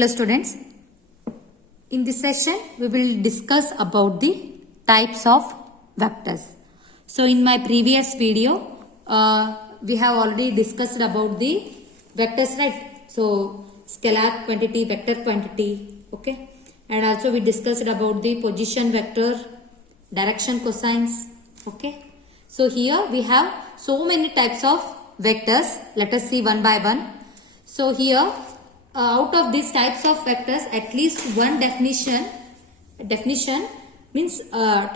Hello students, in this session we will discuss about the types of vectors. So in my previous video we have already discussed about the vectors, right? So scalar quantity, vector quantity, okay, and also we discussed about the position vector, direction cosines, okay. So here we have so many types of vectors. Let us see one by one. So here out of these types of vectors, at least one definition means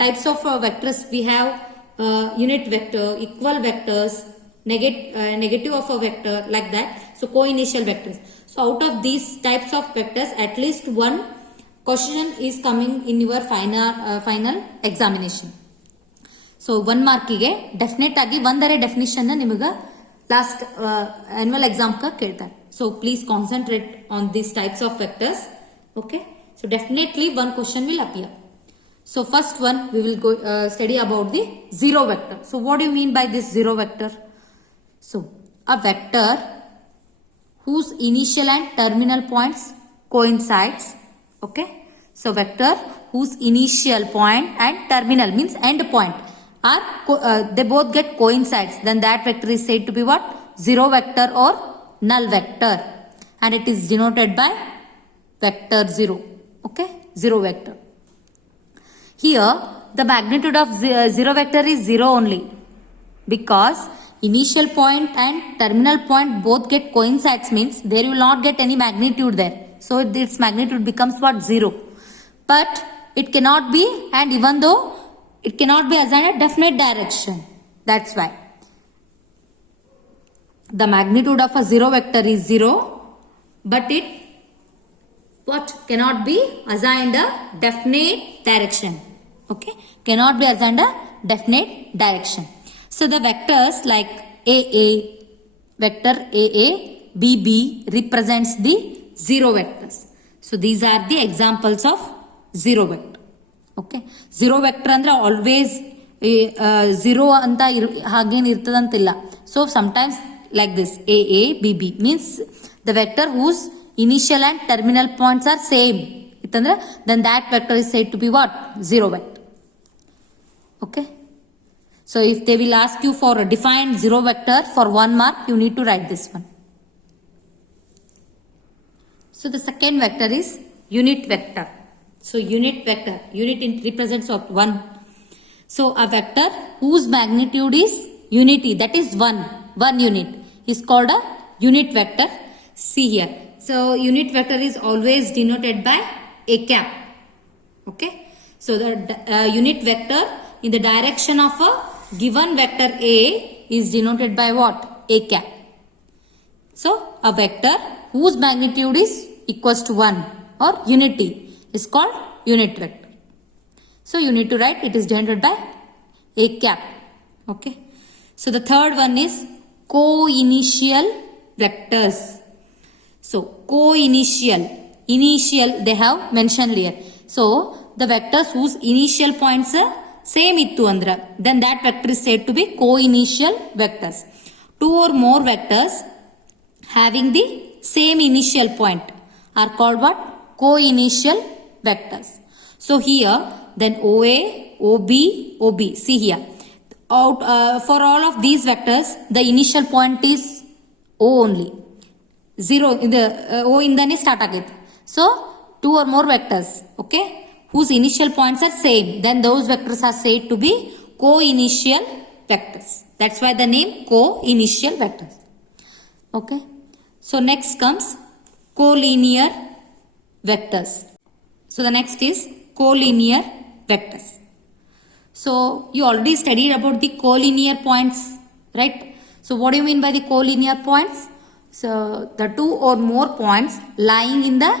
types of vectors we have unit vector, equal vectors, negative of a vector, like that. So co-initial vectors. So out of these types of vectors, at least one question is coming in your final examination. So 1 ಮಾರ್ಕಿಗೆ definite ಆಗಿ ಒಂದರ definition ನಿಮಗೆ last annual exam ಕೇಳ್ತಾರೆ. So please concentrate on these types of vectors. Okay, so definitely one question will appear. So first one we will go study about the zero vector. So what you mean by this zero vector? So a vector whose initial and terminal points coincides. Okay, so vector whose initial point and terminal means end point are they both get coincides, then that vector is said to be what? Zero vector or null vector, and it is denoted by vector 0. Okay, zero vector. Here the magnitude of zero vector is 0 only, because initial point and terminal point both get coincides means there will not get any magnitude there. So its magnitude becomes what? 0. But it cannot be, and even though it cannot be assigned a definite direction. That's why the magnitude of a zero vector is 0, but it what cannot be assigned a definite direction. Okay, cannot be assigned a definite direction. So the vectors like AA, vector AA, BB represents the zero vectors. So these are the examples of zero vector. Okay, zero vector ಅಂದ್ರೆ always zero ಅಂತ ಹಾಗೇನು ಇರ್ತದಂತಿಲ್ಲ. So sometimes like this A B B means the vector whose initial and terminal points are same ಇತ್ತಂದ್ರೆ then that vector is said to be what? Zero vector. Okay, so if they will ask you for define zero vector for 1 mark, you need to write this one. So the second vector is unit vector. So unit vector, unit represents of 1. So a vector whose magnitude is unity, that is 1 unit, is called a unit vector. See here. So unit vector is always denoted by a cap. Okay. So the unit vector in the direction of a given vector A is denoted by what? A cap. So a vector whose magnitude is equals to 1 or unity is called unit vector. So you need to write it is denoted by a cap. Okay. So the third one is co-initial vectors. So co-initial, initial they have mentioned here. So the vectors whose initial points are same ittu andra, then that vector is said to be co-initial vectors. Two or more vectors having the same initial point are called what? Co-initial vectors. So here then OA, OB, OB. See here, out for all of these vectors the initial point is O only. 0 in the O indane start agate. So two or more vectors, okay, whose initial points are same, then those vectors are said to be co-initial vectors. That's why the name co-initial vectors. Okay. So next comes collinear vectors. So the next is collinear vectors. So you already studied about the collinear points, right? So what do you mean by the collinear points? So the two or more points lying in the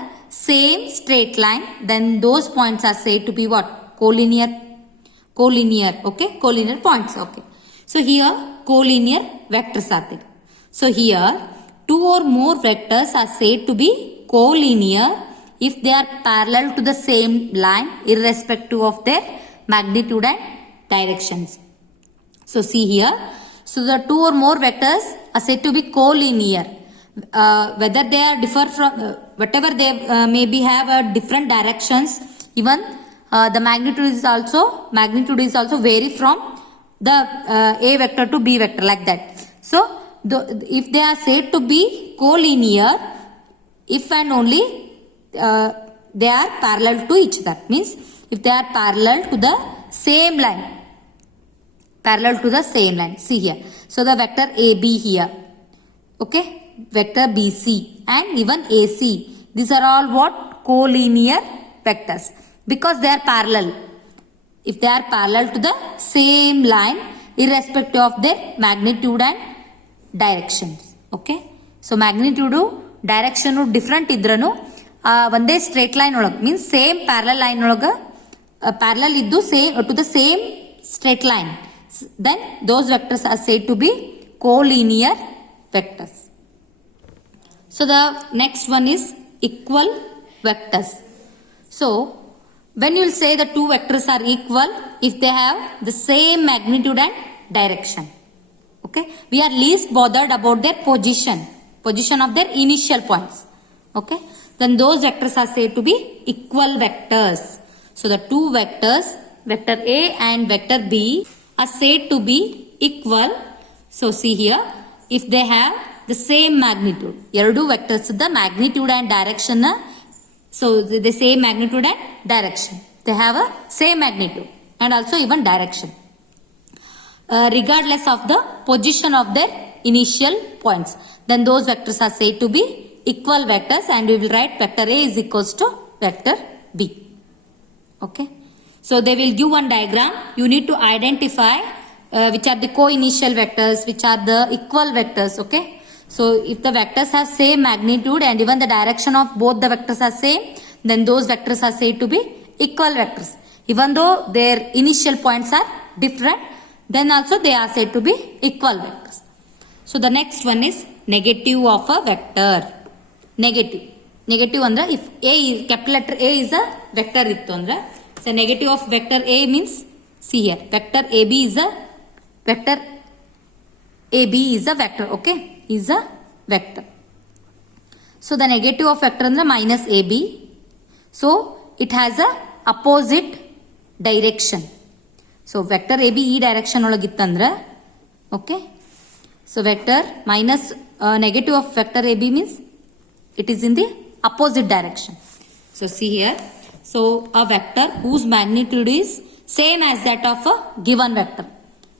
same straight line, then those points are said to be what? Collinear. Collinear, okay? Collinear points, okay. So here collinear vectors are there. So here two or more vectors are said to be collinear if they are parallel to the same line irrespective of their magnitude and directions. So see here, so the two or more vectors are said to be collinear whether they are differ from whatever they maybe have different directions, even the magnitude is also vary from the a vector to b vector, like that. So if they are said to be collinear if and only they are parallel to each other, means if they are parallel to the same line, see here. So the vector AB here, okay, vector BC and even AC, these are all what? Collinear vectors, because they are parallel. If they are parallel to the same line irrespective of their magnitude and directions, okay. So magnitude direction different idranu ಒಂದೇ straight line ಒಳಗೆ, means same parallel line ಒಳಗೆ parallel ಇದ್ದು same to the same straight line, then those vectors are said to be collinear vectors. So the next one is equal vectors. So when you will say the two vectors are equal if they have the same magnitude and direction, okay. We are least bothered about their position of their initial points, okay. Then those vectors are said to be equal vectors. So the two vectors, vector A and vector B, are said to be equal. So see here, if they have the same magnitude, ಎರಡು vectors the magnitude and direction, so the same magnitude and direction, they have a same magnitude and also even direction, regardless of the position of their initial points, then those vectors are said to be equal vectors, and we will write vector A is equals to vector B, okay. So they will give one diagram. You need to identify which are the co-initial vectors, which are the equal vectors, okay. So if the vectors have same magnitude and even the direction of both the vectors are same, then those vectors are said to be equal vectors. Even though their initial points are different, then also they are said to be equal vectors. So the next one is negative of a vector. Negative andre if A is capital letter A is a vector ittu andre, so negative of vector A means, see here, vector AB is a vector, okay, is a vector. So the negative of vector andre minus AB, so it has a opposite direction. So vector AB ಈ direction ಒಳಗಿತ್ತಂದ್ರೆ, okay, so vector minus negative of vector AB means it is in the opposite direction. So see here, so a vector whose magnitude is same as that of a given vector,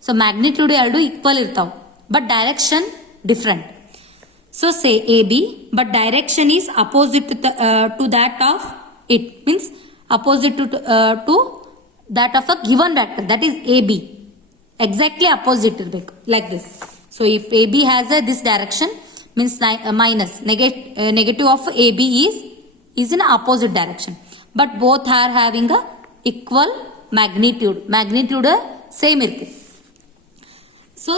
so magnitude ಎರಡು equal ಇರ್ತಾವ but direction different. So say AB, but direction is opposite to that of it, means opposite to that of a given vector, that is AB, exactly opposite ಇರಬೇಕು, like this. So if AB has this direction, means minus negative of AB is in opposite direction, but both are having a equal magnitude same irke. So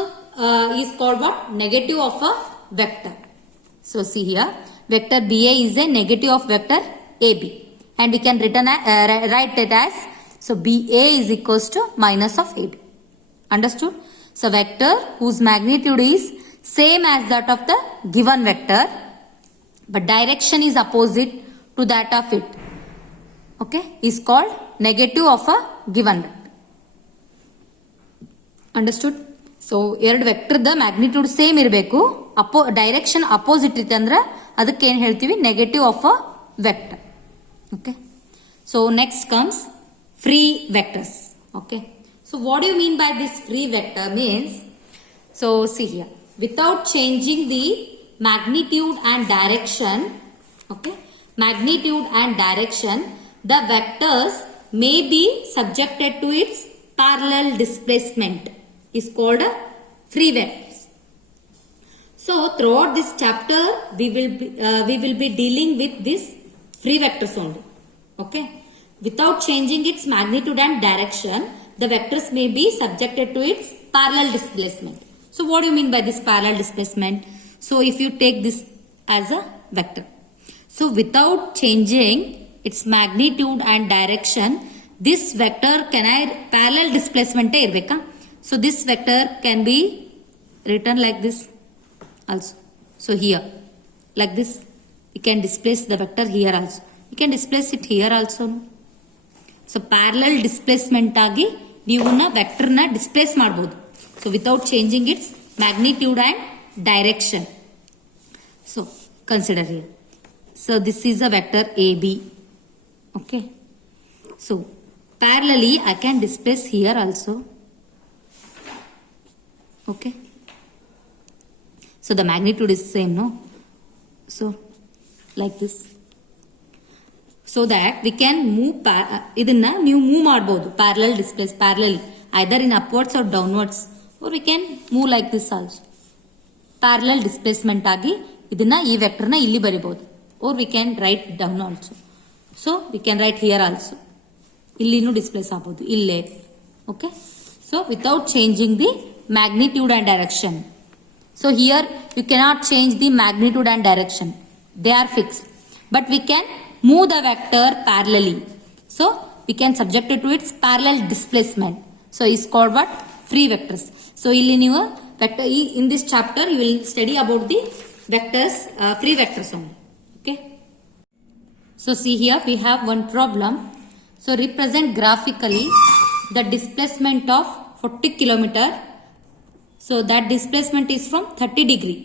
is called what? Negative of a vector. So see here, vector BA is a negative of vector AB, and we can write it as, so BA is equals to minus of AB. Understood? So vector whose magnitude is same as that of the given vector but direction is opposite to that of it, okay, is called negative of a given vector. Understood? So ಎರಡು vector ದ magnitude same ಇರಬೇಕು, direction opposite ಇತ್ತು ಅಂದ್ರೆ ಅದಕ್ಕೆ ಏನು ಹೇಳ್ತೀವಿ? Negative of a vector, okay. So next comes free vectors, okay. So what you mean by this free vector means, so see here, without changing the magnitude and direction, okay, magnitude and direction, the vectors may be subjected to its parallel displacement, is called a free vectors. So throughout this chapter we will be dealing with this free vectors only, okay. Without changing its magnitude and direction, the vectors may be subjected to its parallel displacement. So what do you mean by this parallel displacement? So if you take this as a vector, so without changing its magnitude and direction, this vector parallel displacement irveka. So this vector can be written like this also. So here like this, You can displace the vector here also. You can displace it here also. So parallel displacement ಆಗಿ ನೀವುನ್ನ vector ನ displace ಮಾಡಬಹುದು. So without changing its magnitude and direction. So consider here. So this is a vector AB. Okay. So parallelly I can displace here also. Okay. So the magnitude is same, no? So like this. So that we can move idನ್ನ ನೀವು move ಮಾಡಬಹುದು parallel displace parallel either in upwards or downwards, or we can move like this also. Parallel displacement ಆಗಿ ಇದನ್ನ ಈ vector ನ ಇಲ್ಲಿ ಬರಿಬಹುದು, or we can write down also. So we can write here also. ಇಲ್ಲಿನೂ displays ಆಗಬಹುದು ಇಲ್ಲೇ. Okay. So without changing the magnitude and direction. So here you cannot change the magnitude and direction. They are fixed. But we can move the vector parallelly. So we can subject it to its parallel displacement. So it's called what? Free vectors. So in this chapter you will study about the vectors, free vectors only. Okay. So see here we have one problem. So represent graphically the displacement of 40 kilometer. So that displacement is from 30 degree.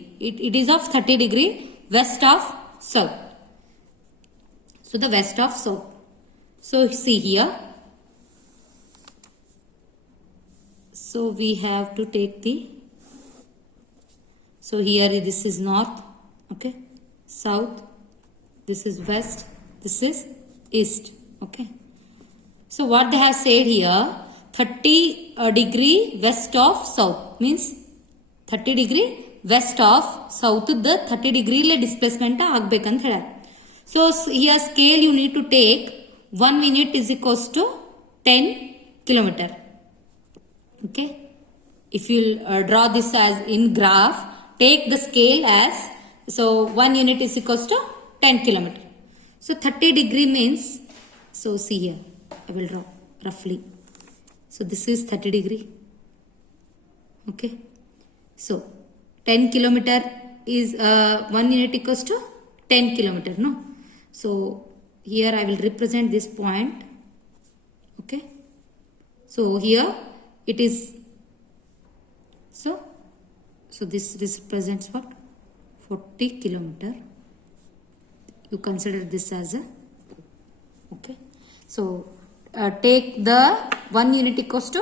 It is of 30 degree west of south. So the west of south. So see here. So we have to take the. So here this is north. Okay. South. This is west. This is east. Okay. So what they have said here, 30 degree west of south means 30 degree west of south the 30 degree displacement ಆಗಬೇಕಂತ ಹೇಳ್ಯಾರ. So here scale you need to take 1 minute is equals to 10 kilometer. Okay. If you draw this as in graph, take the scale as, so 1 unit is equals to 10 kilometer. So 30 degree means, so see here, I will draw roughly. So this is 30 degree. Okay. So 10 kilometer is 1 unit equals to 10 kilometer, no? So here I will represent this point. Okay. So here it is, so this represents what? 40 kilometer. You consider this as a, okay. So take the 1 unit equals to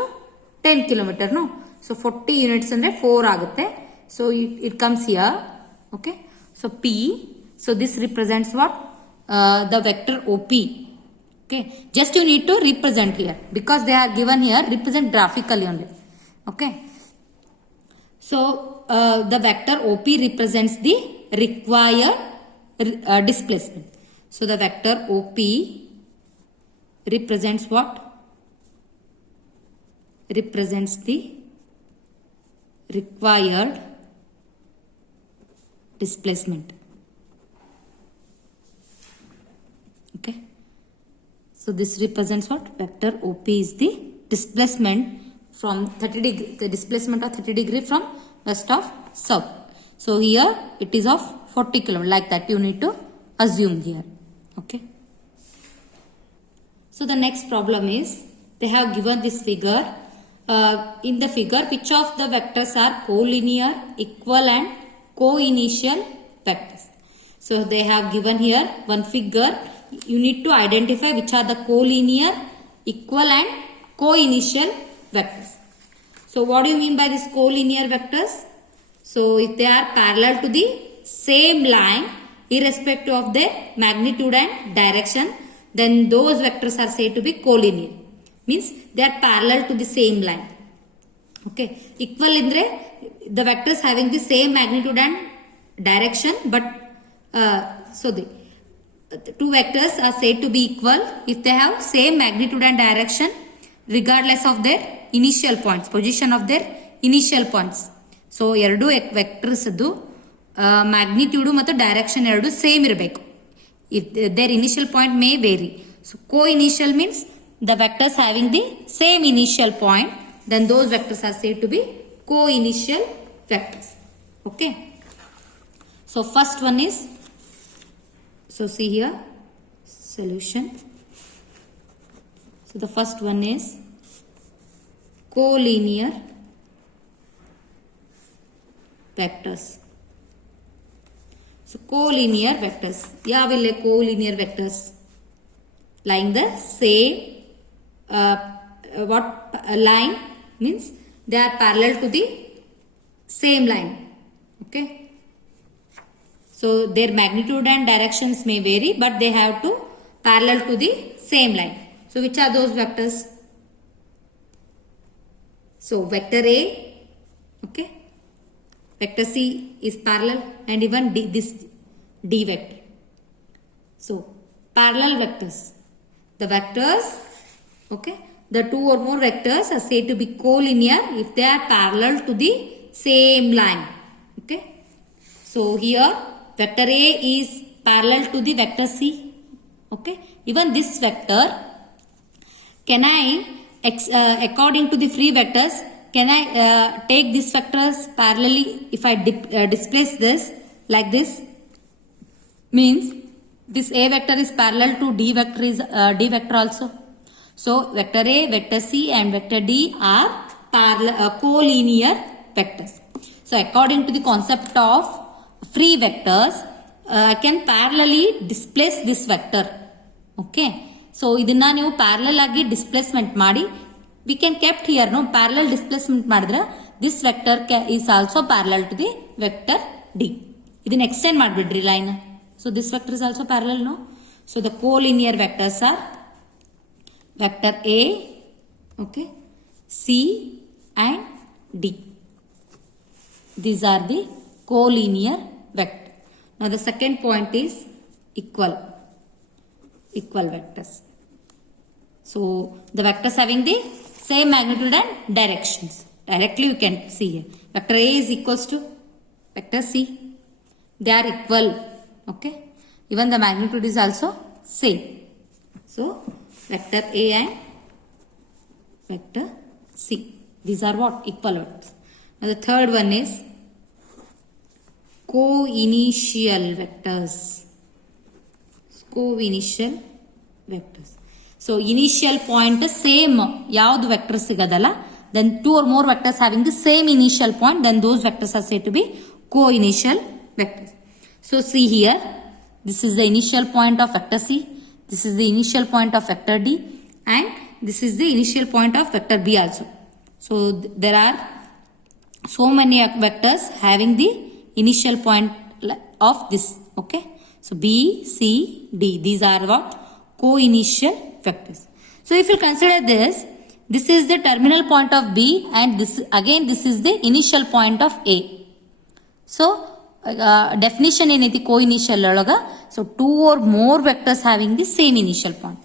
10 kilometer, no? So 40 units andre 4 ಆಗುತ್ತೆ. So it comes here. Okay. So P. So this represents what? The vector OP. Okay. Just you need to represent here because they are given here, represent graphically only. Okay. So the vector OP represents the required displacement. So the vector OP represents what? Represents the required displacement. Okay. So this represents what? Vector OP is the displacement from 30 degree, the displacement of 30 degree from west of south. So here it is of 40 kilometers, like that you need to assume here. Okay. So the next problem is, they have given this figure. In the figure, which of the vectors are collinear, equal and co-initial vectors? So they have given here one figure. You need to identify which are the collinear, equal and co-initial vectors. So what do you mean by this collinear vectors? So if they are parallel to the same line, irrespective of their magnitude and direction, then those vectors are said to be collinear. Means they are parallel to the same line. Okay. Equal indre the vectors having the same magnitude and direction, but so the two vectors are said to be equal if they have same magnitude and direction regardless of their initial points, position of their initial points. So ಎರಡು vectors ಅದು magnitude ಮತ್ತು direction ಎರಡು same ಇರಬೇಕು. If their initial point may vary. So co-initial means the vectors having the same initial point, then those vectors are said to be co-initial vectors. Okay. So first one is So see here, solution. So the first one is collinear vectors. So collinear vectors. ಯಾವಿಲ್ಲ collinear vectors? Lying the same what line means they are parallel to the same line. Okay. So their magnitude and directions may vary, but they have to parallel to the same line. So which are those vectors? So vector A, okay, vector C is parallel, and even this D vector. So parallel vectors. The vectors, okay, the two or more vectors are said to be collinear if they are parallel to the same line. Okay. So here vector A is parallel to the vector C. Okay. Even this vector, can I, according to the free vectors, can I take these vectors parallelly if I displace this like this? Means this A vector is parallel to D vector is D vector also. So vector A, vector C and vector D are parallel collinear vectors. So according to the concept of free vectors, I can parallelly displace this vector. Okay. So ಇದನ್ನ ನೀವು parallel ಆಗಿ displacement ಮಾಡಿ, we can kept here no parallel displacement ಮಾಡಿದ್ರೆ this vector is also parallel to the vector D. ಇದನ್ನ extend ಮಾಡಿಬಿಡ್ರಿ line. So this vector is also parallel, no? So the collinear vectors are vector A, okay, C and D. These are the collinear vector. Now the second point is equal vectors. So the vectors having the same magnitude and directions. Directly you can see here. Vector A is equals to vector C. They are equal. Okay. Even the magnitude is also same. So vector A and vector C. These are what? Equal vectors. Now the third one is co-initial vectors. Co-initial vectors. So initial point same ಯಾವುದು vector ಸಿಗದಲ್ಲ, then two or more vectors having the same initial point, then those vectors are said to be co-initial vectors. So see here, this is the initial point of vector C, this is the initial point of vector D, and this is the initial point of vector B also. So there are so many vectors having the initial point of this. Okay. So B, C, D, these are what? Co-initial vectors. So if you consider this is the terminal point of B, and this is the initial point of A. So definition ಏನೈತಿ co-initial ಒಳಗ, so two or more vectors having the same initial point.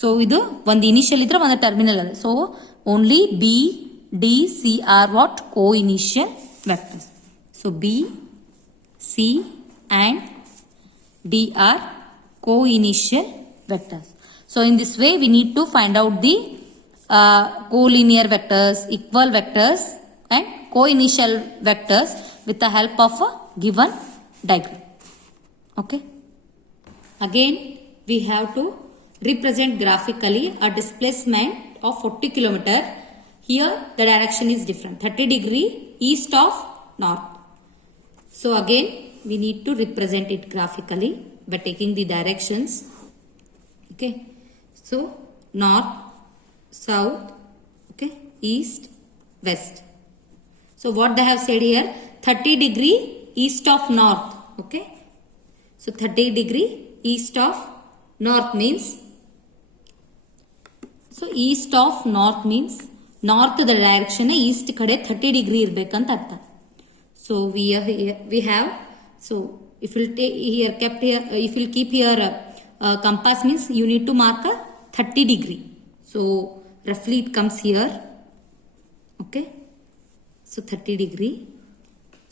So ಇದು ಒಂದು initial ಇದ್ರೆ ಒಂದು terminal ಅದ. So only B, D, C are what? Co-initial vectors. So B, C and D are co-initial vectors. So in this way we need to find out the collinear vectors, equal vectors and co-initial vectors with the help of a given diagram. Okay. Again we have to represent graphically a displacement of 40 km. Here the direction is different, 30 degree east of north. So again we need to represent it graphically by taking the directions. Okay. So north, south, okay, east, west. So what they have said here, 30 degree east of north. Okay. So 30 degree east of north means, so east of north means north the direction east kade 30 degree ಇರಬೇಕಂತ ಅರ್ಥ. So we have, so if you take here kept here, if you keep here compass means you need to mark a 30 degree. So roughly it comes here. Okay. So 30 degree.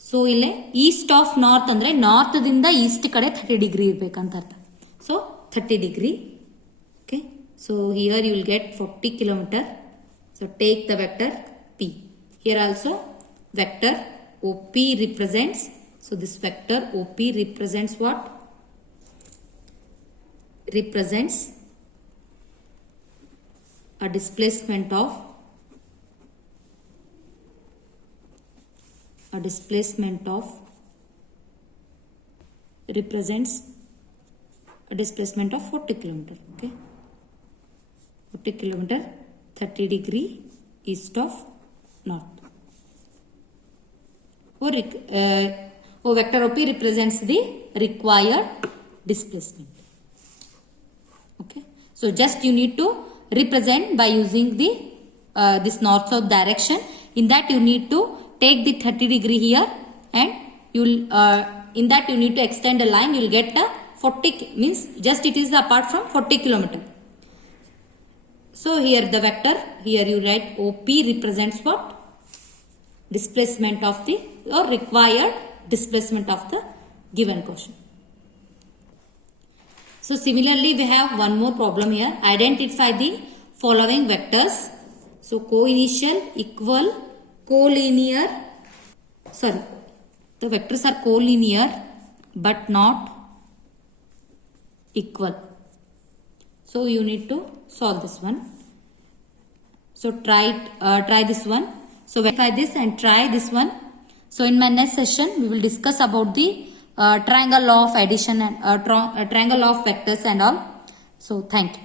So ಇಲ್ಲೇ east of north ಅಂದ್ರೆ north ದಿಂದ east ಕಡೆ 30 degree ಇರಬೇಕಂತ ಅರ್ಥ. So 30 degree. Okay. So here you will get 40 kilometer. So take the vector P. Here also vector OP represents. So this vector OP represents what? represents a displacement of represents a displacement of 40 kilometer. Okay, 40 kilometer 30 degree east of north. Vector OP represents the required displacement. Okay, so just you need to represent by using the this north south direction. In that you need to take the 30 degree here, and you'll in that you need to extend a line. You'll get a 40 means just it is apart from 40 kilometer. So here the vector, here you write OP represents what? Displacement of the or required displacement of the given question. So similarly we have one more problem here. Identify the following vectors. So co-initial, equal, collinear. Sorry, the vectors are collinear but not equal. So you need to solve this one. So try this one. So verify this and try this one. So in my next session we will discuss about the triangle law of addition and triangle law of vectors and all. So thank you.